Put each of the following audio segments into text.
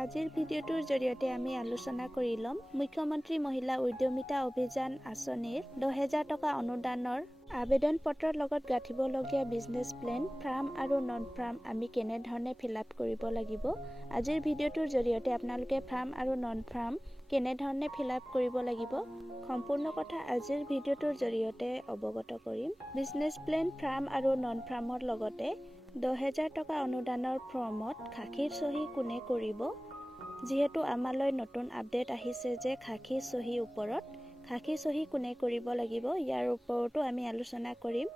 আজিৰ ভিডিঅ'টোৰ জৰিয়তে আমি আলোচনা কৰি লম মুখ্যমন্ত্ৰী মহিলা উদ্যমিতা অভিযান আঁচনিৰ 10,000 টকা অনুদানৰ আবেদন পত্ৰৰ লগত গাঁঠিবলগীয়া বিজনেছ প্লেন ফাৰ্ম আৰু নন ফাৰ্ম আমি কেনে ধৰণে ফিল আপ কৰিব লাগিব। আজিৰ ভিডিঅ'টোৰ জৰিয়তে আপোনালোকে ফাৰ্ম আৰু নন ফাৰ্ম কেনে ধৰণে ফিল আপ কৰিব লাগিব সম্পূৰ্ণ কথা আজিৰ ভিডিঅ'টোৰ জৰিয়তে অৱগত কৰিম। বিজনেছ প্লেন ফাৰ্ম আৰু নন ফাৰ্মৰ লগতে 10,000 টকা অনুদানৰ ফৰ্মত খাখীৰ চহী কোনে কৰিব। যিহেতু আমালৈ নতুন আপডেট আহিছে যে খাখী চহীৰ ওপৰত খাখী চহী কোনে কৰিব লাগিব ইয়াৰ ওপৰতো আমি আলোচনা কৰিম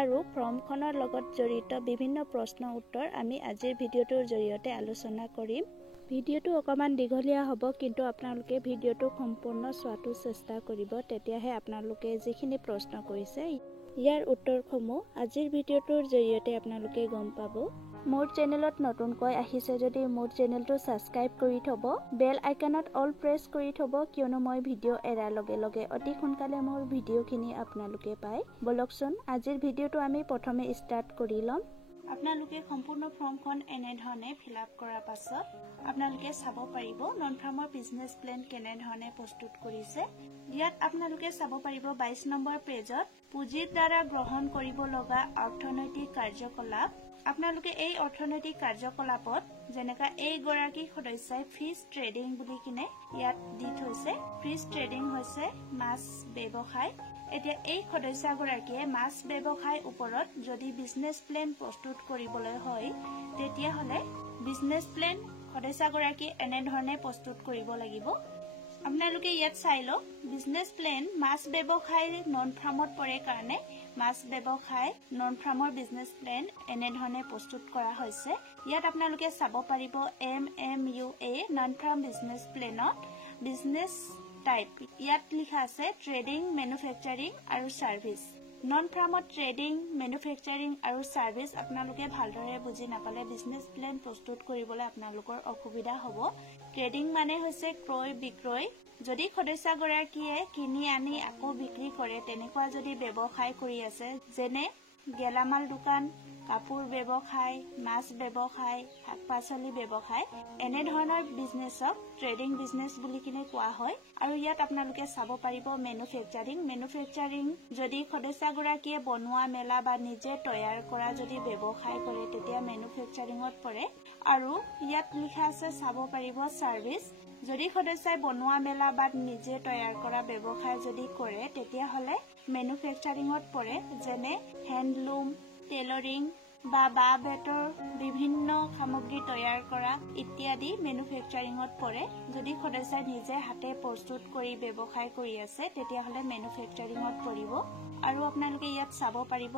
আৰু ফৰ্মখনৰ লগত জড়িত বিভিন্ন প্ৰশ্ন উত্তৰ আমি আজিৰ ভিডিঅ'টোৰ জৰিয়তে আলোচনা কৰিম। ভিডিঅ'টো অকমান দীঘলীয়া হ'ব কিন্তু আপোনালোকে ভিডিঅ'টো সম্পূৰ্ণ চোৱাটো চেষ্টা কৰিব তেতিয়াহে আপোনালোকে যিখিনি প্ৰশ্ন কৰিছে ইয়াৰ উত্তৰসমূহ আজিৰ ভিডিঅ'টোৰ জৰিয়তে আপোনালোকে গম পাব। মোৰ চেনেলত নতুনকৈ আহিছে যদি মোৰ চেনেলটো সাবস্ক্ৰাইব কৰি থব, বেল আইকনত অল প্ৰেছ কৰি থব কিয়নো মই ভিডিঅ' এৰাৰ লগে লগে অতি সোনকালে মোৰ ভিডিঅ'খিনি আপোনালোকে পায়। বলকচোন আজিৰ ভিডিঅ'টো আমি প্ৰথমে ষ্টাৰ্ট কৰি ল'ম। আপোনালোকে সম্পূৰ্ণ ফৰ্মখন এনে ধৰণে ফিল আপ কৰাৰ পাছত আপোনালোকে চাব পাৰিব নন ফাৰ্মৰ বিজনেছ প্লেন কেনে ধৰণে প্ৰস্তুত কৰিছে। ইয়াত আপোনালোকে চাব পাৰিব 22 নম্বৰ পেজত পুঁজিৰ দ্বাৰা গ্ৰহণ কৰিব লগা অৰ্থনৈতিক কাৰ্যকলাপ। আপোনালোকে এই অৰ্থনৈতিক কাৰ্যকলাপত যেনেকা এইগৰাকী সদস্যাই ফিছ ট্ৰেডিং বুলি কিনে ইয়াত দি থৈছে। ফিছ ট্ৰেডিং হৈছে মাছ ব্যৱসায়। এতিয়া এই সদস্যগৰাকীয়ে মাছ ব্যৱসায় ওপৰত যদি বিজনেছ প্লেন প্ৰস্তুত কৰিবলৈ হয় তেতিয়াহ'লে বিজনেছ প্লেন সদস্যগৰাকীয়ে এনেধৰণে প্ৰস্তুত কৰিব লাগিব। আপোনালোকে ইয়াত চাই লওক বিজনেছ প্লেন মাছ ব্যৱসায় নন ফাৰ্মত পৰে কাৰণে মাছ ব্যৱসায় নন ফাৰ্মৰ বিজনেছ প্লেন এনেধৰণে প্ৰস্তুত কৰা হৈছে। ইয়াত আপোনালোকে চাব পাৰিব MMUA নন ফাৰ্ম বিজনেছ প্লেনত বিজনেছ টাইপ ইয়াত লিখা আছে ট্ৰেডিং, মেনুফেকচাৰিং আৰু সাৰ্ভিস। নন ফাৰ্মত ট্ৰেডিং, মেনুফেকচাৰিং আৰু সাৰ্ভিস আপোনালোকে ভালদৰে বুজি নাপালে বিজনেছ প্লেন প্ৰস্তুত কৰিবলৈ আপোনালোকৰ অসুবিধা হ'ব। ট্ৰেডিং মানে হৈছে ক্ৰয় বিক্ৰয়। যদি সদস্যগৰাকীয়ে কিনি আনি আকৌ বিক্ৰী কৰে তেনেকুৱা যদি ব্যৱসায় কৰি আছে যেনে গেলামাল দোকান, কাপোৰ ব্যৱসায়, মাছ ব্যৱসায়, শাক পাচলি ব্যৱসায় এনেধৰণৰ বিজনেছক ট্ৰেডিং বিজনেছ বুলি কিনে কোৱা হয়। আৰু ইয়াত আপোনালোকে চাব পাৰিব মেনুফেকচাৰিং যদি সদস্যগৰাকীয়ে বনোৱা মেলা বা নিজে তৈয়াৰ কৰা যদি ব্যৱসায় কৰে তেতিয়া মেনুফেকচাৰিঙত পৰে। আৰু ইয়াত লিখা আছে চাব পাৰিব সাৰ্ভিস। যদি সদস্যাই বনোৱা মেলা বা নিজে তৈয়াৰ কৰা ব্যৱসায় যদি কৰে তেতিয়াহ'লে মেনুফেকচাৰিঙত পৰে যেনে হেণ্ডলুম, টেইলৰিং বা বাঁহ বেতৰ বিভিন্ন সামগ্ৰী তৈয়াৰ কৰা ইত্যাদি মেনুফেকচাৰিঙত পৰে। যদি সদস্যাই নিজে হাতে প্ৰস্তুত কৰি ব্যৱসায় কৰি আছে তেতিয়াহ'লে মেনুফেকচাৰিঙত পৰিব। আৰু আপোনালোকে ইয়াত চাব পাৰিব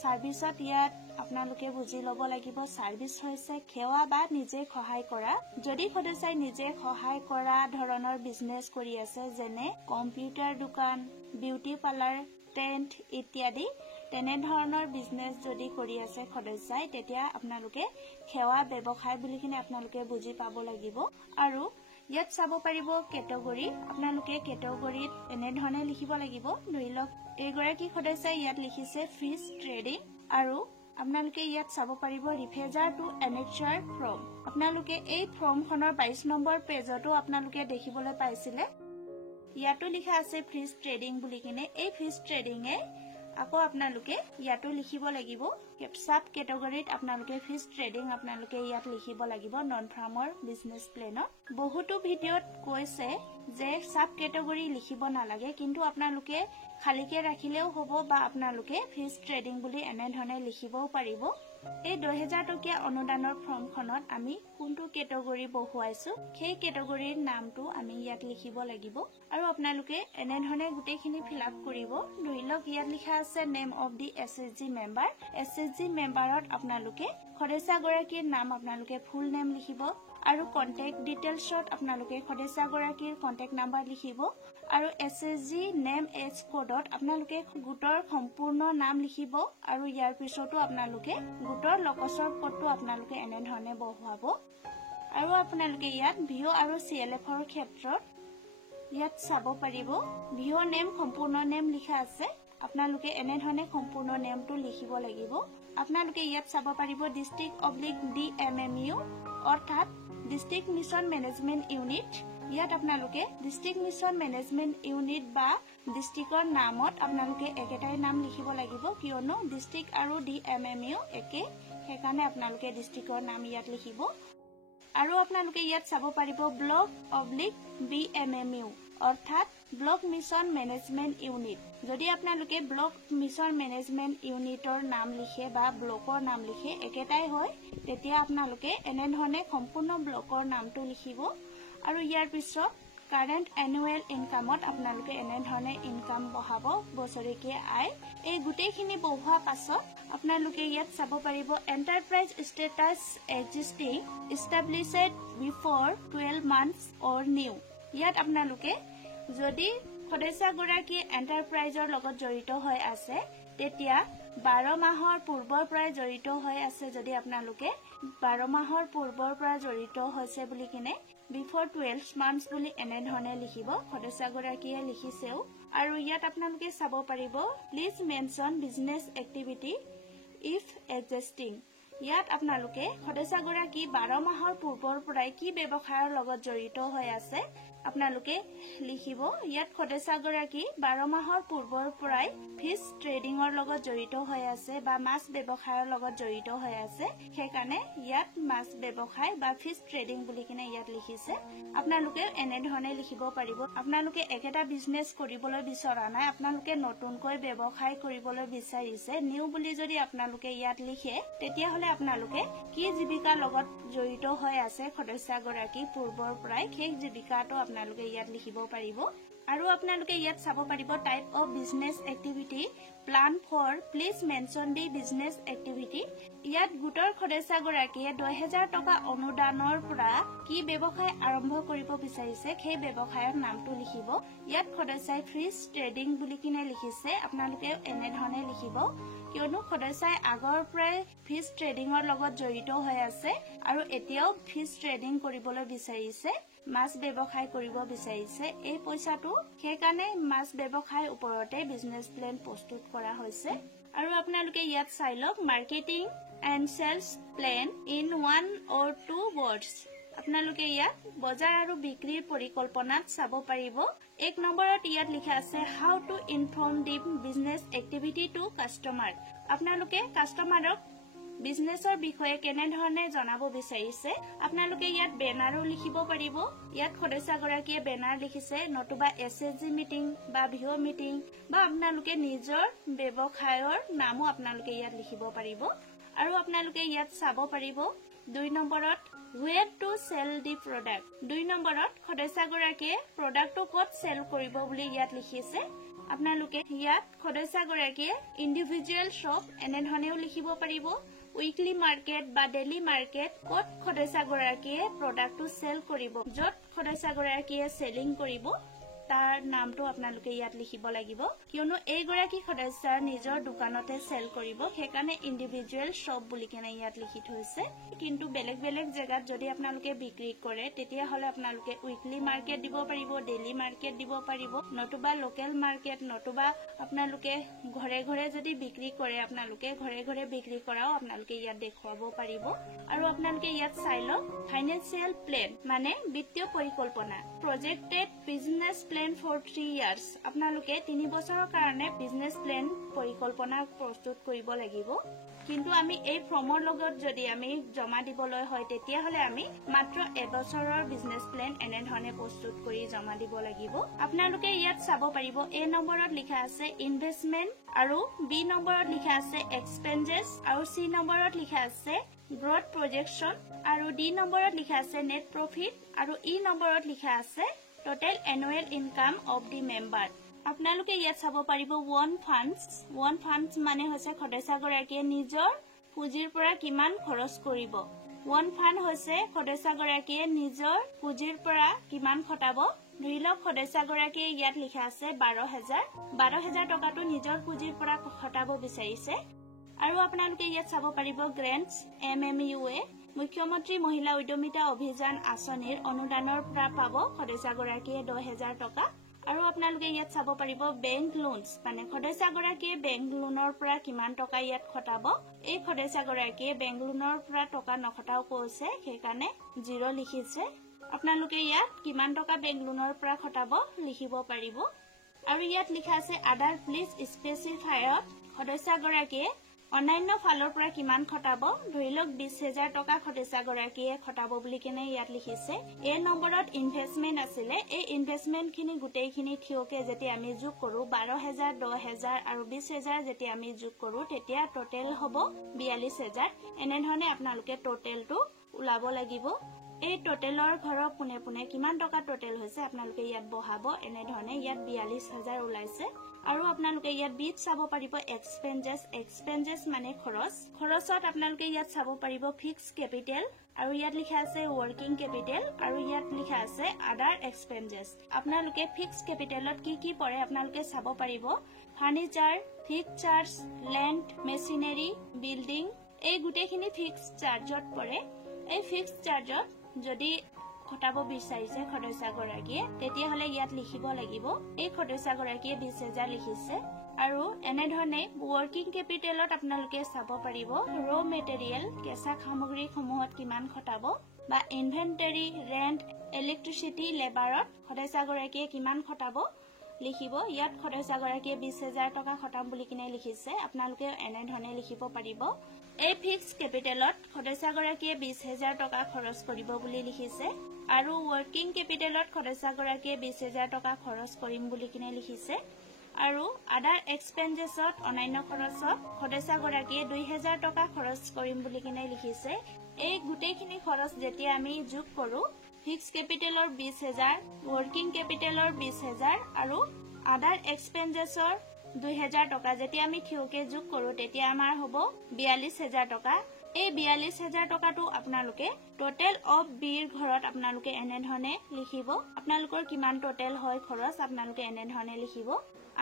সাৰ্ভিসত ইয়াত আপোনালোকে বুজি ল'ব লাগিব সাৰ্ভিস হৈছে সেৱা বা নিজে সহায় কৰা। যদি সদস্যাই নিজে সহায় কৰা ধৰণৰ বিজনেছ কৰি আছে যেনে কম্পিউটাৰ দোকান, বিউটি পাৰ্লাৰ, টেণ্ট ইত্যাদি তেনেধৰণৰ বিজনেছ যদি কৰি আছে সদস্যাই তেতিয়া আপোনালোকে সেৱা ব্যৱসায় বুলি কিনে আপোনালোকে বুজি পাব লাগিব। আৰু ইয়াত চাব পাৰিব কেটেগৰী। আপোনালোকে কেটেগৰীত এনেধৰণে লিখিব লাগিব। ধৰি লওক এইগৰাকী সদস্যাই ইয়াত লিখিছে ফিছ ট্ৰেডিং আৰু আপোনালোকে ইয়াত চাব পাৰিব ৰিফেজাৰ টু এনেক্সাৰ ফৰ্ম। আপোনালোকে এই ফৰ্মখনৰ 22 নম্বৰ পেজতো আপোনালোকে দেখিবলৈ পাইছিলে। ইয়াতো লিখা আছে ফিছ ট্ৰেডিং বুলি কিনে। এই ফিছ ট্ৰেডিঙে আকৌ আপোনালোকে ইয়াতো লিখিব লাগিব। সাব কেটেগৰীত আপোনালোকে ফিছ ট্ৰেডিং আপোনালোকে ইয়াত লিখিব লাগিব নন ফাৰ্মৰ বিজনেছ প্লেনত। বহুতো ভিডিঅ'ত কৈছে যে সাব কেটেগৰী লিখিব নালাগে কিন্তু আপোনালোকে খালীকে ৰাখিলেও হ'ব বা আপোনালোকে ফিছ ট্ৰেডিং বুলি এনেধৰণে লিখিবও পাৰিব। এই 10,000 টকীয়া অনুদানৰ ফৰ্মখনত আমি কোনটো কেটেগৰী বহুৱাইছো সেই কেটেগৰীৰ নামটো আমি ইয়াত লিখিব লাগিব। আৰু আপোনালোকে এনেধৰণে গোটেইখিনি ফিল আপ কৰিব। ধৰি লওক ইয়াত লিখা আছে name of the SHG member. SHG মেম্বাৰত আপোনালোকে সদস্যগৰাকীৰ নাম আপোনালোকে ফুল নেম লিখিব আৰু কন্টেক্ট ডিটেইলছত আপোনালোকে সদস্যগৰাকীৰ কন্টেক্ট নাম্বাৰ লিখিব। আৰু SHG নেম এজ কোডত আপোনালোকে গোটৰ সম্পূৰ্ণ নাম লিখিব আৰু ইয়াৰ পিছতো আপোনালোকে গোটৰ লকচৰ কোডটো আপোনালোকে এনেধৰণে বহুৱাব। আৰু আপোনালোকে ইয়াত ভিঅ আৰু CLFৰ ক্ষেত্ৰত ইয়াত চাব পাৰিব ভিঅ নেম সম্পূৰ্ণ নেম লিখা আছে। আপোনালোকে এনেধৰণে সম্পূৰ্ণ নেমটো লিখিব লাগিব। আপোনালোকে ইয়াত চাব পাৰিব ডিস্ট্ৰিক্ট/DMMU অৰ্থাৎ ডিস্ট্ৰিক্ট মিছন মেনেজমেন্ট ইউনিট ইয়াত আপোনালোকে ডিস্ট্ৰিক্ট মিছন মেনেজমেন্ট ইউনিট বা ডিস্ট্ৰিক্টৰ নামত আপোনালোকে একেটাই নাম লিখিব লাগিব কিয়নো ডিস্ট্ৰিক্ট আৰু DMMU একে সেইকাৰণে আপোনালোকে ডিস্ট্ৰিক্টৰ নাম ইয়াত লিখিব আৰু আপোনালোকে ইয়াত চাব পাৰিব block/BMMU অৰ্থাৎ ব্লক মিছন মেনেজমেন্ট ইউনিট যদি আপোনালোকে ব্লক মিছন মেনেজমেন্ট ইউনিটৰ নাম লিখে বা ব্লকৰ নাম লিখে একেটাই হয় তেতিয়া আপোনালোকে এনে ধৰণে সম্পূৰ্ণ ব্লকৰ নামটো লিখিব আৰু ইয়াৰ পিছত কাৰেন্ট এনুৱেল ইনকামত আপোনালোকে এনে ধৰণে ইনকাম বহাব বছৰেকীয়া আয় এই গুটেইখিনি বহোৱা পাছত আপোনালোকে ইয়াত চাব পাৰিব এন্টাৰপ্ৰাইজ ষ্টেটাস এক্সিস্টিং এস্টাব্লিশড বিফৰ 12 মান্থস অৰ নিউ ইয়াত আপোনালোকে যদি সদস্যগৰাকী এন্টাৰপ্ৰাইজৰ লগত জড়িত হৈ আছে তেতিয়া 12 মাহৰ পূৰ্বৰ পৰা জড়িত হৈ আছে যদি আপোনালোকে 12 মাহৰ পূৰ্বৰ পৰা জড়িত হৈছে বুলি কিনে বিফৰ 12 মান্থস বুলি এনে ধৰণে লিখিব সদস্যগৰাকীয়ে লিখিছেও আৰু ইয়াত আপোনালোকে চাব পাৰিব please mention business activity if existing ইয়াত আপোনালোকে সদস্যগৰাকী 12 মাহৰ পূৰ্বৰ পৰাই কি ব্যৱসায়ৰ লগত জড়িত হৈ আছে আপোনালোকে লিখিব ইয়াত সদস্যগৰাকী 12 মাহৰ পূৰ্বৰ পৰাই ফিশ ট্ৰেডিংৰ লগত জড়িত হৈ আছে বা মাছ ব্যৱসায়ৰ লগত জড়িত হৈ আছে সেইকাৰণে ইয়াত মাছ ব্যৱসায় বা ফিশ ট্ৰেডিং বুলি কিনে ইয়াত লিখিছে আপোনালোকে এনে ধৰণে লিখিব পাৰিব আপোনালোকে একেটা বিজনেস কৰিবলৈ বিচৰা নাই আপোনালোকে নতুনকৈ ব্যৱসায় কৰিবলৈ বিচাৰিছে নিউ বুলি যদি আপোনালোকে ইয়াত লিখে তেতিয়া হলে আপোনালোকে কি জীৱিকাৰ লগত জড়িত হৈ আছে সদস্যগৰাকী পূৰ্বৰ পৰাই সেই জীৱিকাটো আপোনালোকে ইয়াত লিখিব পাৰিব আৰু আপোনালোকে ইয়াত চাব পাৰিব type of business activity plan for please mention the business activity ইয়াত গোটৰ সদস্যগৰাকীয়ে 2000 টকা অনুদানৰ পৰা কি ব্যৱসায় আৰম্ভ কৰিব বিচাৰিছে সেই ব্যৱসায়ৰ নামটো লিখিব ইয়াত সদস্যই ফিশ ট্ৰেডিং বুলি কিনে লিখিছে আপোনালোকে এনে ধৰণে লিখিব কিয়নো সদস্যই আগৰ পৰাই ফিশ ট্ৰেডিংৰ লগত জড়িত হৈ আছে আৰু এতিয়াও ফিশ ট্ৰেডিং কৰিবলৈ বিচাৰিছে মাছ ব্যৱসায় কৰিব বিচাৰিছে এই পইচাটো সেইকাৰণে মাছ ব্যৱসায়ৰ ওপৰতে বিজনেস প্লেন প্ৰস্তুত কৰা হৈছে আৰু আপোনালোকে ইয়াত চাই লওক marketing and sales plan in 1 or 2 words আপোনালোকে ইয়াত বজাৰ আৰু বিক্ৰীৰ পৰিকল্পনাত চাব পাৰিব এক নম্বৰত ইয়াত লিখা আছে how to inform the business activity to customer আপোনালোকে কাস্টমাৰক বিজনেসৰ বিষয়ে কেনে ধৰণে জনাব বিচাৰিছে আপোনালোকে ইয়াত বেনাৰো লিখিব পাৰিব ইয়াত সদস্যগৰাকীয়ে বেনাৰ লিখিছে নতুবা SHG মিটিং বা ভিও মিটিং বা আপোনালোকে নিজৰ ব্যৱসায়ৰ নামও আপোনালোকে ইয়াত লিখিব পাৰিব আৰু আপোনালোকে ইয়াত চাব পাৰিব 2 নম্বৰত where to sell the product 2 নম্বৰত সদস্যগৰাকীয়ে প্ৰডাক্টটো ক'ত সেল কৰিব বুলি ইয়াত লিখিছে আপোনালোকে ইয়াত সদস্যগৰাকীয়ে ইন্ডিভিজুৱেল শ্বপ এনে ধৰণেও লিখিব পাৰিব উইকলি মাৰ্কেট বা ডেইলি মাৰ্কেট ক'ত সদস্যগৰাকীয়ে প্ৰডাক্টটো সেল কৰিব য'ত সদস্যগৰাকীয়ে সেলিং কৰিব তাৰ নামটো আপোনালোকে ইয়াত লিখিব লাগিব কিয়নো এই গৰাকী সদস্যৰ নিজৰ দোকানতে সেল কৰিব সেইকাৰণে ইন্ডিভিজুৱেল শ্বপ বুলি কেনে ইয়াত লিখি থৈছে কিন্তু বেলেগ বেলেগ জায়গাত যদি আপোনালোকে বিক্ৰী কৰে তেতিয়া হলে আপোনালোকে উইকলি মাৰ্কেট দিব পাৰিব ডেইলি মাৰ্কেট দিব পাৰিব নতুবা লোকেল মাৰ্কেট নতুবা আপোনালোকে ঘৰে ঘৰে যদি বিক্ৰী কৰে আপোনালোকে ঘৰে ঘৰে বিক্ৰী কৰাও আপোনালোকে ইয়াত দেখুৱাব পাৰিব আৰু আপোনালোকে ইয়াত চাই লওক ফাইনান্সিয়েল প্লেন মানে বিত্তীয় পৰিকল্পনা projected business plan for 3 years আপোনালোকে 3 বছৰৰ কাৰণে বিজনেস প্লেন পৰিকল্পনা প্ৰস্তুত কৰিব লাগিব কিন্তু আমি এই ফৰ্মৰ লগত যদি আমি জমা দিবলৈ হয় তেতিয়া হলে আমি মাত্ৰ এবছৰৰ বিজনেস প্লেন এনে ধৰণে প্ৰস্তুত কৰি জমা দিব লাগিব আপোনালোকে ইয়াত চাব পাৰিব এ নম্বৰত লিখা আছে ইনভেষ্টমেন্ট আৰু বি নম্বৰত লিখা আছে এক্সপেন্সেস আৰু সি নম্বৰত লিখা আছে গ্ৰোথ প্ৰজেকচন আৰু ডি নম্বৰত লিখা আছে নেট প্ৰফিট আৰু ই নম্বৰত লিখা আছে total annual income of the member আপোনালোকে ইয়াত চাব পাৰিব ওয়ান ফাণ্ডস মানে হৈছে সদস্যগৰাকীয়ে নিজৰ পুঁজিৰ পৰা কিমান খৰচ কৰিব ওয়ান ফাণ্ড হৈছে সদস্যগৰাকীয়ে নিজৰ পুঁজিৰ পৰা কিমান খটাব ধৰি লওক সদস্যগৰাকীয়ে ইয়াত লিখা আছে 12000 টকাটো নিজৰ পুঁজিৰ পৰা খটাব বিচাৰিছে আৰু আপোনালোকে ইয়াত চাব পাৰিব গ্ৰেন্টস MMUA মুখ্যমন্ত্ৰী মহিলা উদ্যমিতা অভিযান আঁচনিৰ অনুদানৰ পৰা পাব সদস্যগৰাকীয়ে 10000 টকা আৰু আপোনালোকে ইয়াত চাব পাৰিব বেংক লোনছ মানে সদস্যগৰাকীয়ে বেংক লোনৰ পৰা কিমান টকা ইয়াত খটাব এই সদস্যগৰাকীয়ে বেংক লোনৰ পৰা টকা নখটাও কৈছে সেইকাৰণে 0 লিখিছে আপোনালোকে ইয়াত কিমান টকা বেংক লোনৰ পৰা খটাব লিখিব পাৰিব আৰু ইয়াত লিখা আছে আদাৰ প্লিজ স্পেসিফাইত সদস্যগৰাকীয়ে অন্যান্য ফালৰ পৰা কিমান খটাব ধৰি লওক 20000 টকা সদস্যগৰাকীয়ে খটাব বুলি কেনে ইয়াত লিখিছে এই নম্বৰত ইনভেষ্টমেন্ট আছিলে এই ইনভেষ্টমেন্ট খিনি গুটেইখিনি থিওকে যেতিয়া আমি যোগ কৰো 12000 10000 আৰু 20000 যেতিয়া আমি যোগ কৰো তেতিয়া টোটাল হ'ব 42000 এনে ধৰণে আপোনালোকে টোটালটো উলাব লাগিব এই টোটালৰ ঘৰৰ পুনে পুনে কিমান টকা টোটাল হৈছে আপোনালোকে ইয়াত বহাব এনে ধৰণে ইয়াত 42000 ওলাইছে আৰু আপোনালোকে ইয়াত বিট চাব পাৰিব এক্সপেন্সেস মানে খৰচত আপোনালোকে ইয়াত চাব পাৰিব ফিক্স কেপিটেল আৰু ইয়াত লিখা আছে ওয়াৰ্কিং কেপিটেল আৰু ইয়াত লিখা আছে আদাৰ এক্সপেন্সেস আপোনালোকে ফিক্স কেপিটেলত কি পৰে আপোনালোকে চাব পাৰিব furniture fix charge land machinery building এই গুটেখিনি ফিক্স চাৰ্জত পৰে এই ফিক্স চাৰ্জত যদি খটাব বিচাৰিছে সদস্যগৰাকীয়ে তেতিয়া হলে ইয়াত লিখিব লাগিব এই সদস্যগৰাকীয়ে 20000 লিখিছে আৰু এনে ধৰণে ওয়াৰ্কিং কেপিটেলত আপোনালোকে চাব পাৰিব ৰ মেটেৰিয়েল কেঁচা সামগ্ৰী সমূহত কিমান খটাব বা ইনভেন্টৰী ৰেন্ট ইলেক্ট্ৰিচিটি লেবাৰত সদস্যগৰাকীয়ে কিমান খটাব লিখিব ইয়াত সদস্যগৰাকীয়ে 20000 টকা খটাম বুলি কিনে লিখিছে আপোনালোকে এনে ধৰণে লিখিব পাৰিব এই ফিক্স কেপিটেলত সদস্যগৰাকীয়ে 20000 টকা খৰচ কৰিব বুলি লিখিছে আৰু ওয়াৰ্কিং কেপিটেলত সদস্যগৰাকীয়ে 20000 টকা খৰচ কৰিম বুলি কিনে লিখিছে আৰু আদাৰ এক্সপেন্সেছত অন্যান্য খৰচত সদস্যগৰাকীয়ে 2000 টকা খৰচ কৰিম বুলি কিনে লিখিছে এই গুটেইখিনি খৰচ যেতিয়া আমি যোগ কৰো ফিক্স কেপিটেলৰ 20000 ওয়াৰ্কিং কেপিটেলৰ 20000 আৰু আদাৰ এক্সপেন্সেছৰ 2000 টকা যেতিয়া আমি থিওকে যোগ কৰো তেতিয়া আমাৰ হ'ব 42000 টকা এই 42000 টকাটো আপোনালোকে টোটাল অফ বিৰ ঘৰত আপোনালোকে এনে ধৰণে লিখিব আপোনালোকৰ কিমান টোটাল হয় খৰচ আপোনালোকে এনে ধৰণে লিখিব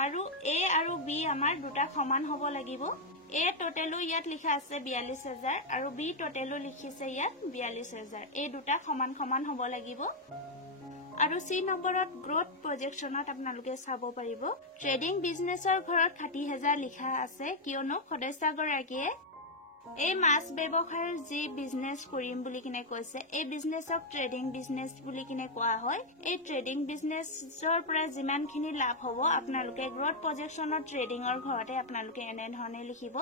আৰু এ আৰু বি আমাৰ দুটা সমান হ'ব লাগিব এ টোটালো ইয়াত লিখা আছে 42000 আৰু বি টোটালো লিখিছে ইয়াত 42000 এই দুটা সমান সমান হ'ব লাগিব আৰু সি নম্বৰত গ্ৰোথ প্ৰজেকচনত আপোনালোকে চাব পাৰিব ট্ৰেডিং বিজনেছৰ ঘৰত 60000 লিখা আছে কিয়নো সদস্যগৰাকীয়ে এই মাছ ব্যৱসায়ৰ যি বিজনেছ কৰিম বুলি কিনে কৈছে এই বিজনেছক ট্ৰেডিং বিজনেছ বুলি কিনে কোৱা হয় এই ট্ৰেডিং বিজনেছৰ পৰা যিমানখিনি লাভ হ'ব আপোনালোকে গ্ৰোথ প্ৰজেকচনত ট্ৰেডিংৰ ঘৰতে আপোনালোকে এনে ধৰণে লিখিব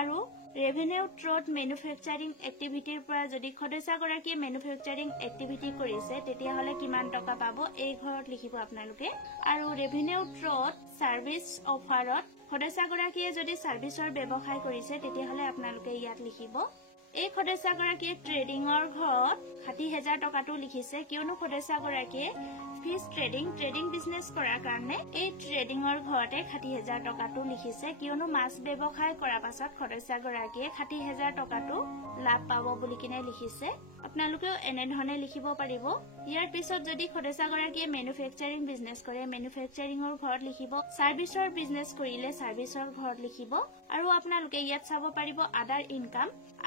আৰু ৰেভিনিউ থ্ৰুট মেনুফেকচাৰিং এক্টিভিটিৰ পৰা যদি সদস্যগৰাকীয়ে মেনুফেকচাৰিং এক্টিভিটি কৰিছে তেতিয়া হলে কিমান টকা পাব এই ঘৰত লিখিব আপোনালোকে আৰু ৰেভিনিউ থ্ৰুট সাৰ্ভিস অফাৰত সদস্যগৰাকীয়ে যদি সাৰ্ভিসৰ ব্যৱসায় কৰিছে তেতিয়া হলে আপোনালোকে ইয়াত লিখিব এই সদস্যগৰাকীয়ে ট্ৰেডিংৰ ঘৰত 60000 টকাটো লিখিছে কিয়নো সদস্যগৰাকীয়ে ফিশ ট্ৰেডিং বিজনেছ কৰাৰ কাৰণে এই ট্ৰেডিংৰ ঘৰতে 60000 টকাটো লিখিছে কিয়নো মাছ ব্যৱসায় কৰাৰ পাছত সদস্যগৰাকীয়ে 60000 টকাটো লাভ পাব বুলি কিনে লিখিছে আপোনালোকেও এনে ধৰণে লিখিব পাৰিব ইয়াৰ পিছত যদি সদস্যগৰাকীয়ে মেনুফেকচাৰিং বিজনেছ কৰে মেনুফেকচাৰিংৰ ঘৰত লিখিব সাৰ্ভিসৰ বিজনেছ কৰিলে সাৰ্ভিসৰ ঘৰত লিখিব আৰু আপোনালোকে ইয়াত চাব পাৰিব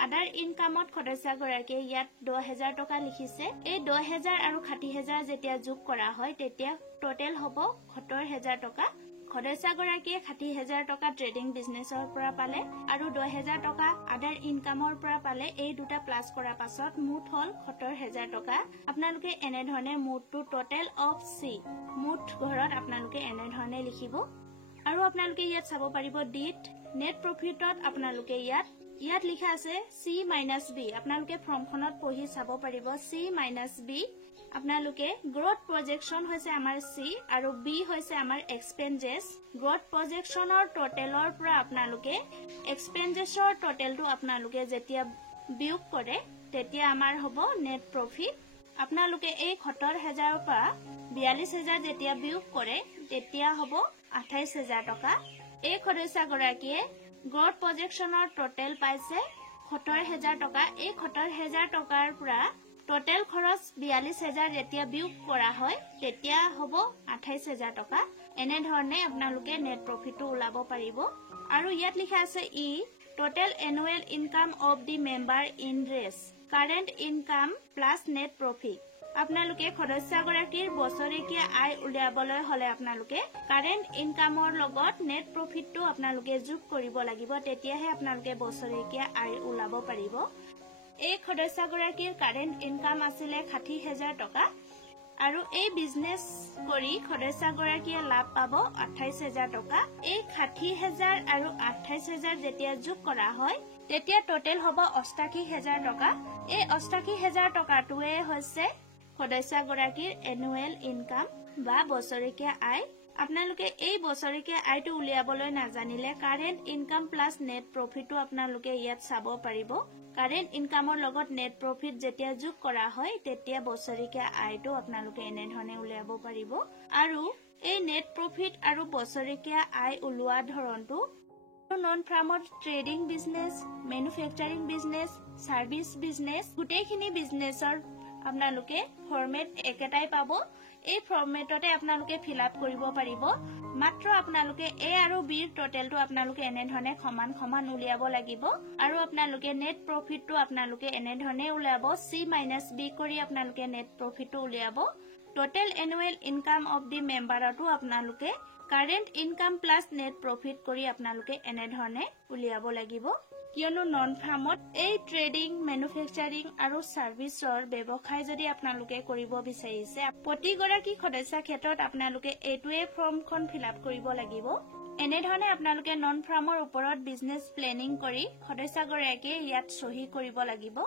আদাৰ ইনকামত সদস্যগৰাকীয়ে ইয়াত 10000 টকা লিখিছে এই 10000 আৰু 60000 যেতিয়া যোগ কৰা হয় তেতিয়া টোটাল হ'ব 70000 টকা সদস্যগৰাকীয়ে 60000 টকা ট্ৰেডিং বিজনেছৰ পৰা পালে আৰু 10000 টকা আদাৰ ইনকামৰ পৰা পালে এই দুটা প্লাস কৰাৰ পাছত মুঠ হল 70000 টকা আপোনালোকে এনে ধৰণে মুঠটো টোটাল অফ সি মুঠ ঘৰত আপোনালোকে এনে ধৰণে লিখিব আৰু আপোনালোকে ইয়াত চাব পাৰিব ডিট নেট প্ৰফিটত আপোনালোকে ইয়াত লিখা আছে সি মাইনাস বি আপোনালোকে ফৰ্মখনত পঢ়ি চাব পাৰিব সি মাইনাস বি আপোনালোকে গ্ৰোথ প্ৰজেকচন হৈছে আমাৰ সি আৰু বি হৈছে আমাৰ এক্সপেন্সেছ গ্ৰোথ প্ৰজেকচনৰ টোটালৰ পৰা আপোনালোকে এক্সপেন্সেছৰ টোটালটো আপোনালোকে যেতিয়া বিয়োগ কৰে তেতিয়া আমাৰ হ'ব নেট প্ৰফিট আপোনালোকে এই 70000 পৰা 42000 যেতিয়া বিয়োগ কৰে তেতিয়া হ'ব 28000 টকা এই সদস্যগৰাকীয়ে গ্ৰোথ প্ৰজেকচনৰ টোটাল পাইছে 70000 টকা এই 70000 টকাৰ পৰা টোটাল খৰচ 42000 যেতিয়া বিয়োগ কৰা হয় তেতিয়া হ'ব 28000 টকা এনে ধৰণে আপোনালোকে নেট প্ৰফিটটো উলাব পাৰিব আৰু ইয়াত লিখা আছে ই total annual income of the member in race current income plus net profit আপোনালোকে সদস্যগৰাকীৰ বছৰেকীয়া আয় উলিয়াবলৈ হলে আপোনালোকে কাৰেণ্ট ইনকামৰ লগত নেট প্ৰফিটটো আপোনালোকে যোগ কৰিব লাগিব, তেতিয়াহে আপোনালোকে বছৰেকীয়া আয় ওলাব পাৰিব। এই সদস্যগৰাকীৰ কাৰেণ্ট ইনকাম আছিলে 60,000 টকা আৰু এই বিজনেছ কৰি সদস্যগৰাকীয়ে লাভ পাব 28,000 টকা। এই 60,000 আৰু 28,000 যেতিয়া যোগ কৰা হয় তেতিয়া টোটেল হ'ব 88,000 টকা। এই 88,000 টকাটোৱে হৈছে সদস্যগৰাকীৰ এনুৱেল ইনকাম বা বছৰেকীয়া আয়। আপোনালোকে এই বছৰেকীয়া আয়টো উলিয়াবলৈ নাজানিলে কাৰেণ্ট ইনকাম প্লাছ নেট প্ৰফিটটো আপোনালোকে ইয়াত চাব পাৰিব। কাৰেণ্ট ইনকামৰ লগত নেট প্ৰফিট যেতিয়া যোগ কৰা হয় তেতিয়া বছৰেকীয়া আয়টো আপোনালোকে এনেধৰণে উলিয়াব পাৰিব। আৰু এই নেট প্ৰফিট আৰু বছৰেকীয়া আয় উলিওৱা ধৰণটো নন ফাৰ্মৰ trading business, manufacturing business, service business, গোটেইখিনি বিজনেছৰ আপোনালোকে ফৰ্মেট একেটাই পাব। এই ফৰ্মেটতে আপোনালোকে ফিল আপ কৰিব পাৰিব। মাত্ৰ আপোনালোকে এ আৰু বিৰ টোটেলটো আপোনালোকে এনেধৰণে সমান সমান উলিয়াব লাগিব আৰু আপোনালোকে নেট প্ৰফিটটো আপোনালোকে এনেধৰণে উলিয়াব। চি মাইনাছ বি কৰি আপোনালোকে নেট প্ৰফিটটো উলিয়াব। Total annual income of the মেম্বাৰটো আপোনালোকে current income plus net profit কৰি আপোনালোকে এনেধৰণে উলিয়াব লাগিব। কিয়নো নন ফাৰ্মত এই ট্ৰেডিং, মেনুফেকচাৰিং আৰু সাৰ্ভিসৰ ব্যৱসায় যদি আপোনালোকে কৰিব বিচাৰিছে প্ৰতিগৰাকী সদস্যৰ ক্ষেত্ৰত আপোনালোকে এইটোৱে ফৰ্মখন ফিল আপ কৰিব লাগিব। এনেধৰণে আপোনালোকে নন ফাৰ্মৰ ওপৰত বিজনেছ প্লেনিং কৰি সদস্যগৰাকীয়ে ইয়াত সহি কৰিব লাগিব।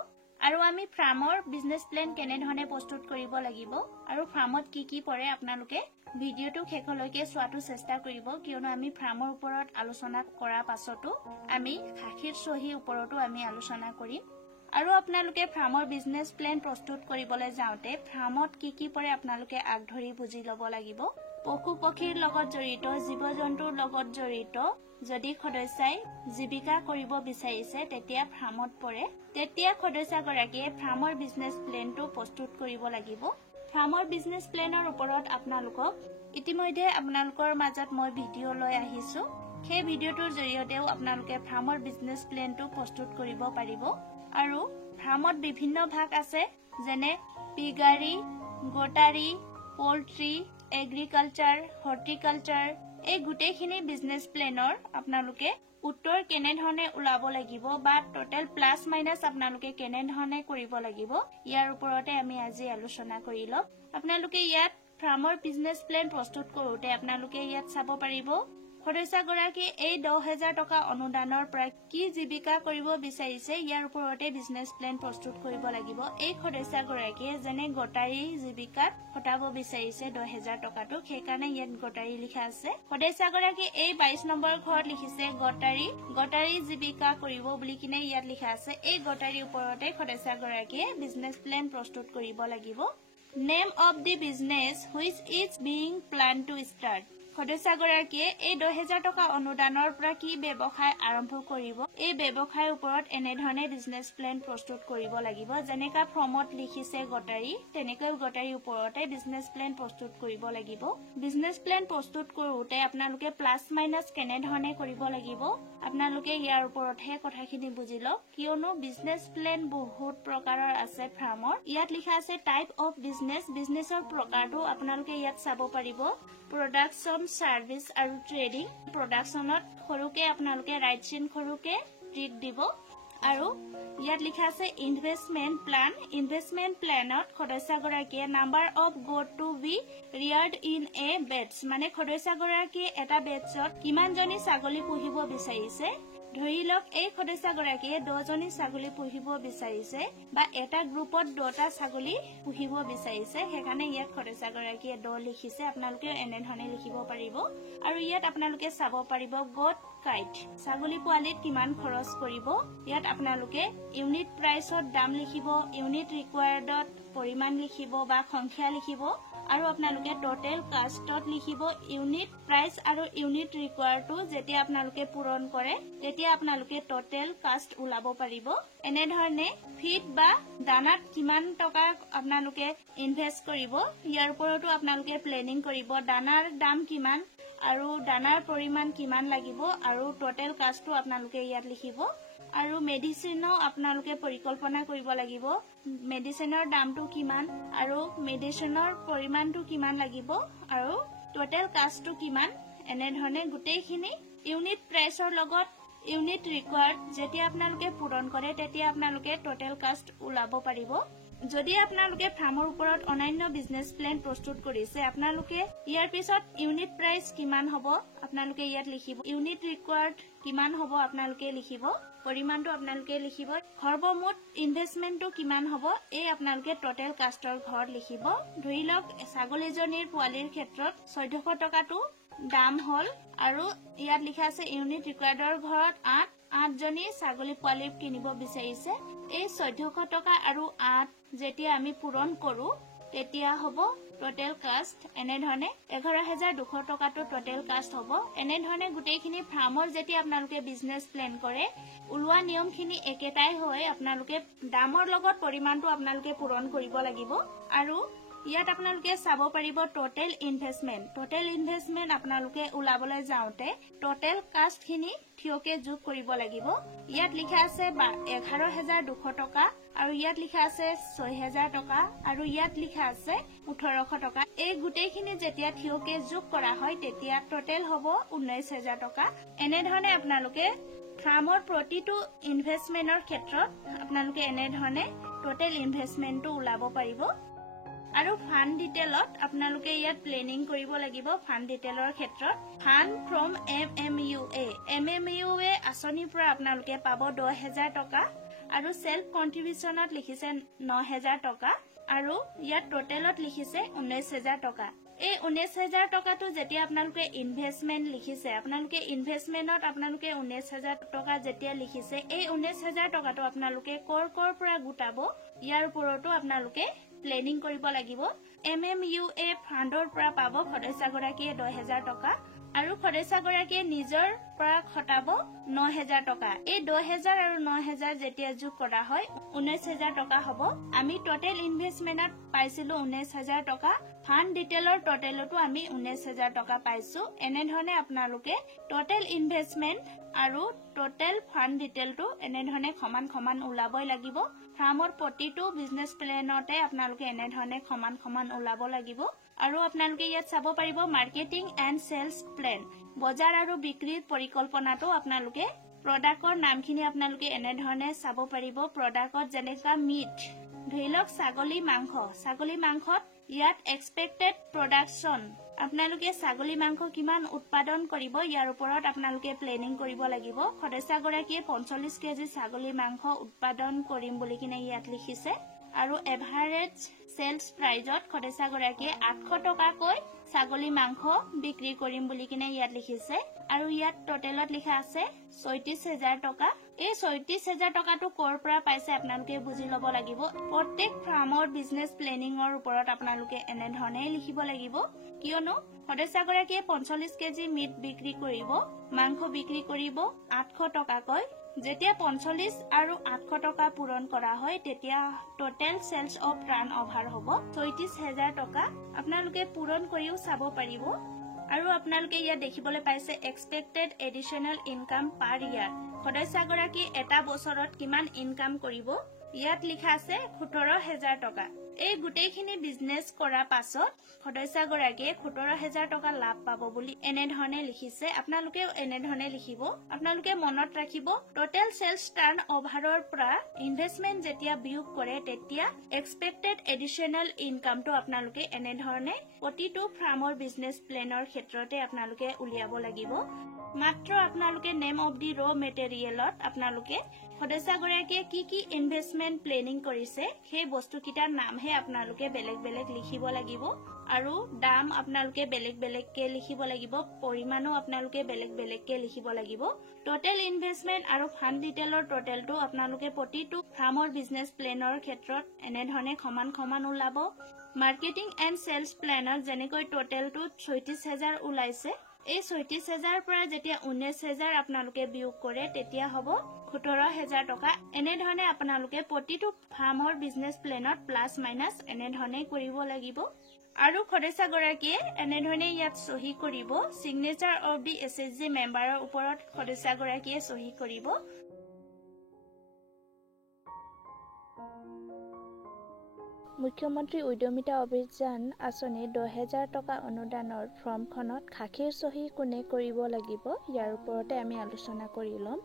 আৰু আমি ফাৰ্মৰ বিজনেছ প্লেন কেনেধৰণে প্ৰস্তুত কৰিব লাগিব আৰু ফাৰ্মত কি কি পৰে আপোনালোকে ভিডিঅ'টো শেষলৈকে চোৱাটো চেষ্টা কৰিব, কিয়নো আমি ফাৰ্মৰ ওপৰত আলোচনা কৰাৰ পাছতো আমি খাখীৰ সহিৰ ওপৰতো আমি আলোচনা কৰিম। আৰু আপোনালোকে ফাৰ্মৰ বিজনেছ প্লেন প্ৰস্তুত কৰিবলৈ যাওঁতে ফাৰ্মত কি কি পৰে আপোনালোকে আগধৰি বুজি ল'ব লাগিব। পশু পক্ষীৰ লগত জড়িত, জীৱ জন্তুৰ লগত জড়িত যদি সদস্যই জীৱিকা কৰিব বিচাৰিছে তেতিয়া ফাৰ্মত পৰে। তেতিয়া সদস্যগৰাকীয়ে ফাৰ্মৰ বিজনেছ প্লেনটো প্ৰস্তুত কৰিব লাগিব। ফাৰ্মৰ বিজনেছ প্লেনৰ ওপৰত আপোনালোকক ইতিমধ্যে আপোনালোকৰ মাজত মই ভিডিঅ' লৈ আহিছো। সেই ভিডিঅ'টোৰ জৰিয়তেও আপোনালোকে ফাৰ্মৰ বিজনেছ প্লেনটো প্ৰস্তুত কৰিব পাৰিব। আৰু ফাৰ্মত বিভিন্ন ভাগ আছে, যেনে পিগাৰী, গোটাৰী, পল্ট্ৰি, এগ্ৰিকালচাৰ, হৰ্টিকালচাৰ। এই গোটেইখিনি বিজনেছ প্লেনৰ আপোনালোকে উত্তৰ কেনেধৰণে ওলাব লাগিব বা টোটেল প্লাছ মাইনাছ আপোনালোকে কেনেধৰণে কৰিব লাগিব ইয়াৰ ওপৰতে আমি আজি আলোচনা কৰি লম। আপোনালোকে ইয়াত ফাৰ্মৰ বিজনেছ প্লেন প্ৰস্তুত কৰোঁতে আপোনালোকে ইয়াত চাব পাৰিব সদস্যগৰাকী এই 10,000 টকা অনুদানৰ পৰা কি জীৱিকা কৰিব বিচাৰিছে ইয়াৰ ওপৰতে বিজনেছ প্লেন প্ৰস্তুত কৰিব লাগিব। এই সদস্যগৰাকীয়ে যেনে গোটাৰী জীৱিকাত খটাব বিচাৰিছে 10,000 টকাটো, সেইকাৰণে ইয়াত গোটাৰী লিখা আছে। সদস্যগৰাকী এই 22 নম্বৰ ঘৰত লিখিছে গোটাৰী জীৱিকা কৰিব বুলি কিনে ইয়াত লিখা আছে। এই গোটাৰীৰ ওপৰতে সদস্যগৰাকীয়ে বিজনেছ প্লেন প্ৰস্তুত কৰিব লাগিব। Name of the business which is being plan to start. সদস্যগৰাকীয়ে এই 10,000 টকা অনুদানৰ পৰা কি ব্যৱসায় আৰম্ভ কৰিব এই ব্যৱসায়ৰ ওপৰত এনেধৰণে বিজনেছ প্লেন প্ৰস্তুত কৰিব লাগিব। যেনেকা ফৰ্মত লিখিছে গোটাৰী, তেনেকৈ গোটাৰীৰ ওপৰতে বিজনেছ প্লেন প্ৰস্তুত কৰিব লাগিব। বিজনেছ প্লেন প্ৰস্তুত কৰোঁতে আপোনালোকে প্লাছ মাইনাছ কেনেধৰণে কৰিব লাগিব আপোনালোকে ইয়াৰ ওপৰতহে কথাখিনি বুজি লওক, কিয়নো বিজনেছ প্লেন বহুত প্ৰকাৰৰ আছে ফাৰ্মৰ। ইয়াত লিখা আছে টাইপ অফ বিজনেছ, বিজনেছৰ প্ৰকাৰটো আপোনালোকে ইয়াত চাব পাৰিব। প্ৰডাকশ্যন, সাৰ্ভিস আৰু ট্ৰেডিং। প্ৰডাকশ্যনত সৰুকে আপোনালোকে ৰাইট চিন সৰুকে টিক দিব। আৰু ইয়াত লিখা আছে ইনভেষ্টমেন্ট প্লান। ইনভেষ্টমেন্ট প্লানত সদস্যগৰাকীয়ে number of goat to be reared in a batch, মানে সদস্যগৰাকীয়ে এটা বেটছত কিমানজনী ছাগলী পুহিব বিচাৰিছে। ধৰি লওক এই সদস্যগৰাকীয়ে 10জনী ছাগলী পুহিব বিচাৰিছে বা এটা গ্ৰুপত 2টা ছাগলী পুহিব বিচাৰিছে, সেইকাৰণে ইয়াত সদস্যগৰাকীয়ে 10 লিখিছে। আপোনালোকে এনেধৰণে লিখিব পাৰিব। আৰু ইয়াত আপোনালোকে চাব পাৰিব গোট কাইট, ছাগলী পোৱালিত কিমান খৰচ কৰিব। ইয়াত আপোনালোকে ইউনিট প্ৰাইচত দাম লিখিব, ইউনিট ৰিকুৱাৰ্ডত পৰিমাণ লিখিব বা সংখ্যা লিখিব। আৰু আপোনালোকে টোটেল কাষ্টত লিখিব ইউনিট প্ৰাইচ আৰু ইউনিট ৰিকুৱাৰটো যেতিয়া আপোনালোকে পূৰণ কৰে তেতিয়া আপোনালোকে টোটেল কাষ্ট ওলাব পাৰিব। এনেধৰণে ফিড বা দানাত কিমান টকা আপোনালোকে ইনভেষ্ট কৰিব ইয়াৰ ওপৰতো আপোনালোকে প্লেনিং কৰিব। দানাৰ দাম কিমান আৰু দানাৰ পৰিমাণ কিমান লাগিব আৰু টোটেল কাষ্টটো আপোনালোকে ইয়াত লিখিব। আৰু মেডিচিনও আপোনালোকে পৰিকল্পনা কৰিব লাগিব মেডিচিনৰ দামটো কিমান আৰু মেডিচিনৰ পৰিমাণটো কিমান লাগিব আৰু টোটেল কাষ্টটো কিমান এনে ধৰণে গোটেইখিনি ইউনিট প্ৰাইচৰ লগত ইউনিট ৰিকোয়াৰ্ড যেতিয়া আপোনালোকে পূৰণ কৰে তেতিয়া আপোনালোকে টোটেল কাষ্ট ওলাব পাৰিব যদি আপোনালোকে ফাৰ্মৰ ওপৰত অনন্য বিজনেস প্ল্যান প্ৰস্তুত কৰিছে আপোনালোকে ইয়াৰ পিছত ইউনিট প্ৰাইচ কিমান হ'ব আপোনালোকে ইয়াত লিখিব ইউনিট ৰিকোয়াৰ্ড কিমান হ'ব আপোনালোকে লিখিব পৰিমাণটো আপোনালোকে লিখিব সৰ্বমুঠ ইনভেষ্টমেন্টটো কিমান হ'ব এই আপোনালোকে টোটেল কাষ্টৰ ঘৰত লিখিব ধৰি লওক ছাগলীজনীৰ পোৱালিৰ ক্ষেত্ৰত 1400 টকাটো দাম হল আৰু ইয়াত লিখা আছে ইউনিট ৰিকোয়াৰ্ডৰ ঘৰত 8 জনী ছাগলী পোৱালি কিনিব বিচাৰিছে এই 1400 টকা আৰু 8 যেতিয়া আমি পূৰণ কৰো তেতিয়া হ'ব টোটেল কাষ্ট এনে ধৰণে 11200 টকাটো টোটেল কাষ্ট হ'ব এনে ধৰণে গোটেইখিনি ফাৰ্মৰ যেতিয়া আপোনালোকে বিজনেস প্ল্যান কৰে উলোৱা নিয়মখিনি একেটাই হয় আপোনালোকে দামৰ লগত পৰিমাণটো আপোনালোকে পূৰণ কৰিব লাগিব আৰু ইয়াত আপোনালোকে চাব পাৰিব টোটেল ইনভেষ্টমেন্ট আপোনালোকে উলাবলৈ যাওতে টোটেল কাষ্ট খিনি থিয়কে যোগ কৰিব লাগিব ইয়াত লিখা আছে 11200 টকা আৰু ইয়াত লিখা আছে 6000 টকা আৰু ইয়াত লিখা আছে 1800 টকা এই গোটেইখিনি যেতিয়া থিয়কে যোগ কৰা হয় তেতিয়া টোটেল হ'ব 19000 টকা এনে ধৰণে আপোনালোকে ফাৰ্মৰ প্ৰতিটো ইনভেষ্টমেন্টৰ ক্ষেত্ৰত আপোনালোকে এনে ধৰণে টোটেল ইনভেষ্টমেন্টটো উলাব পাৰিব আৰু ফান্ড ডিটেইলত আপোনালোকে ইয়াত প্লেনিং কৰিব লাগিব ফান্ড ডিটেইলৰ ক্ষেত্ৰত ফান্ড ফ্ৰম MMUA আঁচনিৰ পৰা আপোনালোকে পাব 10000 টকা আৰু সেলফ কন্ট্ৰিবিউশনত লিখিছে 9000 টকা আৰু ইয়াত টোটেলত লিখিছে 19000 টকা এই 19000 টকাটো যেতিয়া আপোনালোকে ইনভেষ্টমেন্ট লিখিছে আপোনালোকে ইনভেষ্টমেন্টত আপোনালোকে 19000 টকা যেতিয়া লিখিছে এই 19000 টকাটো আপোনালোকে কৰ পৰা গোটাব ইয়াৰ ওপৰতো আপোনালোকে প্লেনিং কৰিব লাগিব MMUA ফান্ডৰ পৰা পাব সদস্যগৰাকীয়ে 10000 টকা আৰু সদস্যগৰাকীয়ে নিজৰ পৰা খটাব 9000 টকা এই 10000 আৰু 9000 যেতিয়া যোগ কৰা হয় 19000 টকা হ'ব আমি টোটেল ইনভেষ্টমেন্টত পাইছিলো 19000 টকা ফান্ড ডিটেইলৰ টোটেলটো আমি 19000 টকা পাইছো এনে ধৰণে আপোনালোকে টোটেল ইনভেষ্টমেন্ট আৰু টোটেল ফান্ড ডিটেইলটো এনে ধৰণে সমান ওলাবই লাগিব ফাৰ্মৰ প্ৰতিটো বিজনেস প্ল্যানতে আপোনালোকে এনে ধৰণে সমান ওলাব লাগিব আৰু আপোনালোকে ইয়াত চাব পাৰিব মাৰ্কেটিং এণ্ড সেলস প্ল্যান বজাৰ আৰু বিক্ৰীৰ পৰিকল্পনাটো আপোনালোকে প্ৰডাক্টৰ নামখিনি আপোনালোকে এনে ধৰণে চাব পাৰিব প্ৰডাক্টত যেনেকা মিট ধৰি লওক ছাগলী মাংসত ইয়াত এক্সপেক্টেড প্ৰডাকচন আপোনালোকে ছাগলী মাংস কিমান উৎপাদন কৰিব ইয়াৰ ওপৰত আপোনালোকে প্লেনিং কৰিব লাগিব সদস্যগৰাকীয়ে 45 কেজি ছাগলী মাংস উৎপাদন কৰিম বুলি কিনে ইয়াত লিখিছে আৰু এভাৰেজ সেলস প্ৰাইজত সদস্যগৰাকীয়ে 800 টকাকৈ ছাগলী মাংস বিক্ৰী কৰিম বুলি কিনে ইয়াত লিখিছে আৰু ইয়াত টোটেলত লিখা আছে 36000 টকা এই 36000 টকাটো কৰ পৰা পাইছে আপোনালোকে বুজি ল'ব লাগিব প্ৰত্যেক ফাৰ্মৰ বিজনেস প্লেনিংৰ ওপৰত আপোনালোকে এনে ধৰণে লিখিব লাগিব কিয়নো সদস্যগৰাকীয়ে 45 কেজি মিট বিক্ৰী কৰিব মাংস বিক্ৰী কৰিব 800 টকাকৈ যেতিয়া 45 আৰু 800 টকা পূৰণ কৰা হয় তেতিয়া total sales of turnover হ'ব 36000 টকা আপোনালোকে পূৰণ কৰিও চাব পাৰিব আৰু আপোনালোকে ইয়াত দেখিবলৈ পাইছে এক্সপেক্টেড এডিশনাল ইনকাম পাৰ ইয়াৰ সদস্যগৰাকী এটা বছৰত কিমান ইনকাম কৰিব ইয়াত লিখা আছে 17000 টকা এই গোটেইখিনি বিজনেস কৰাৰ পাছত সদস্যগৰাকীয়ে 17000 টকা লাভ পাব বুলি এনে ধৰণে লিখিছে আপোনালোকে এনে ধৰণে লিখিব আপোনালোকে মনত ৰাখিব টোটেল সেলস টাৰ্ন ওভাৰৰ পৰা ইনভেষ্টমেন্ট যেতিয়া বিয়োগ কৰে তেতিয়া এক্সপেক্টেড এডিশনাল ইনকামটো আপোনালোকে এনে ধৰণে প্ৰতিটো ফাৰ্মৰ বিজনেস প্লেনৰ ক্ষেত্ৰতে আপোনালোকে উলিয়াব লাগিব মাত্ৰ আপোনালোকে নেম অফ দি ৰ মেটেৰিয়েলত আপোনালোকে সদস্যগৰাকীয়ে কি ইনভেষ্টমেন্ট প্লেনিং কৰিছে সেই বস্তুকিটাৰ নামহে আপোনালোকে বেলেগ লিখিব লাগিব আৰু দাম আপোনালোকে বেলেগকে লিখিব লাগিব পৰিমাণো আপোনালোকে বেলেগকে লিখিব লাগিব টোটেল ইনভেষ্টমেন্ট আৰু ফান্ড ডিটেইলৰ টোটেলটো আপোনালোকে প্ৰতিটো ফাৰ্মৰ বিজনেস প্লেনৰ ক্ষেত্ৰত এনে ধৰণে সমান ওলাব মাৰ্কেটিং এণ্ড সেলস প্লেনত যেনেকৈ টোটেলটো 36000 ওলাইছে এই 36000 পৰা যেতিয়া 19000 আপোনালোকে বিয়োগ কৰে তেতিয়া হ'ব 17000 টকা এনে ধৰণে আপোনালোকে প্ৰতিটো ফাৰ্মৰ বিজনেস প্লেনত প্লাস মাইনাস এনে ধৰণে কৰিব লাগিব আৰু সদস্যগৰাকীয়ে এনে ধৰণে ইয়াত সহি কৰিব সিগনেচাৰ অফ দি SHG মেম্বাৰৰ ওপৰত সদস্যগৰাকীয়ে সহি কৰিব মুখ্যমন্ত্ৰী উদ্যমিতা অভিযান আঁচনি 10,000 টকা অনুদানৰ ফৰ্মখনত খাখীৰ চহী কোনে কৰিব লাগিব ইয়াৰ ওপৰতে আমি আলোচনা কৰি ল'ম।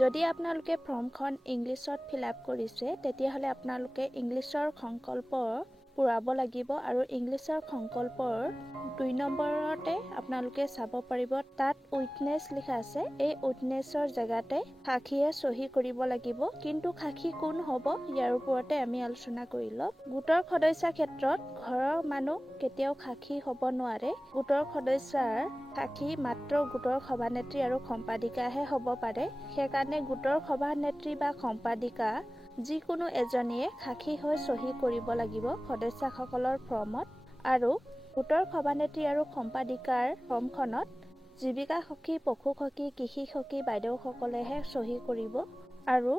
যদি আপোনালোকে ফৰ্মখন ইংলিছত ফিলআপ কৰিছে তেতিয়াহ'লে আপোনালোকে ইংলিছৰ সংকল্প পুৰাব লাগিব আৰু ইংলিছৰ সংকল্পৰ 2 নম্বৰতে আপোনালোকে চাব পাৰিব তাত উইটনেছ লিখা আছে। এই উইটনেছৰ জেগাতে খাখীয়ে চহী কৰিব লাগিব। কিন্তু খাখী কোন হ'ব ইয়াৰ ওপৰতে আমি আলোচনা কৰি ল'ম। গোটৰ সদস্যাৰ ক্ষেত্ৰত ঘৰৰ মানুহ কেতিয়াও খাখী হ'ব নোৱাৰে। গোটৰ সদস্যাৰ খাখী মাত্ৰ গোটৰ সভানেত্ৰী আৰু সম্পাদিকাহে হ'ব পাৰে। সেইকাৰণে গোটৰ সভানেত্ৰী বা সম্পাদিকা যিকোনো এজনীয়ে খাখী হৈ চহী কৰিব লাগিব সদস্যসকলৰ ফৰ্মত। আৰু গোটৰ সভানেত্ৰী আৰু সম্পাদিকাৰ ফৰ্মখনত জীৱিকা সখী, পশু সখী, কৃষি সখী বাইদেউসকলেহে চহী কৰিব। আৰু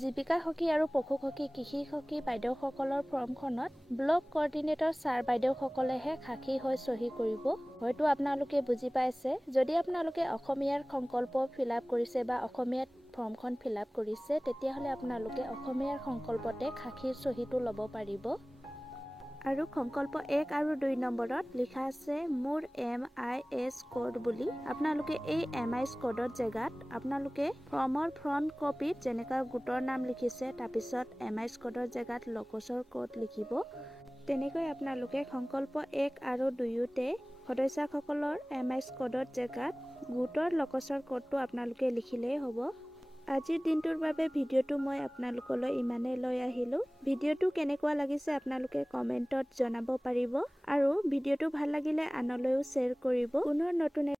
জীৱিকা সখী আৰু পশু সখী, কৃষি সখী বাইদেউসকলৰ ফৰ্মখনত ব্লক কৰ্ডিনেটৰ ছাৰ বাইদেউসকলেহে খাখী হৈ চহী কৰিব। হয়তো আপোনালোকে বুজি পাইছে। যদি আপোনালোকে অসমীয়াৰ সংকল্প ফিলআপ কৰিছে বা অসমীয়াত ফৰ্মখন ফিলআপ কৰিছে তেতিয়াহ'লে আপোনালোকে অসমীয়াৰ সংকল্পতে খাখীৰ চহীটো ল'ব পাৰিব। আৰু সংকল্প 1 আৰু 2 নম্বৰত লিখা আছে মোৰ MIS কোড বুলি। আপোনালোকে এই MIS কোডৰ জেগাত আপোনালোকে ফৰ্মৰ ফ্ৰণ্ট কপিত যেনেকা গোটৰ নাম লিখিছে তাৰপিছত MIS কোডৰ জেগাত লকছৰ কোড লিখিব। তেনেকৈ আপোনালোকে সংকল্প 1 আৰু 2তে সদস্যসকলৰ MIS কোডৰ জেগাত গোটৰ লকছৰ কোডটো আপোনালোকে লিখিলেই হ'ব। আজিৰ দিনটোৰ বাবে ভিডিঅ'টো মই আপোনালোকলৈ ইমানেই লৈ আহিলোঁ। ভিডিঅ'টো কেনেকুৱা লাগিছে আপোনালোকে কমেণ্টত জনাব পাৰিব আৰু ভিডিঅ'টো ভাল লাগিলে আনলৈও শ্বেয়াৰ কৰিব। পুনৰ নতুন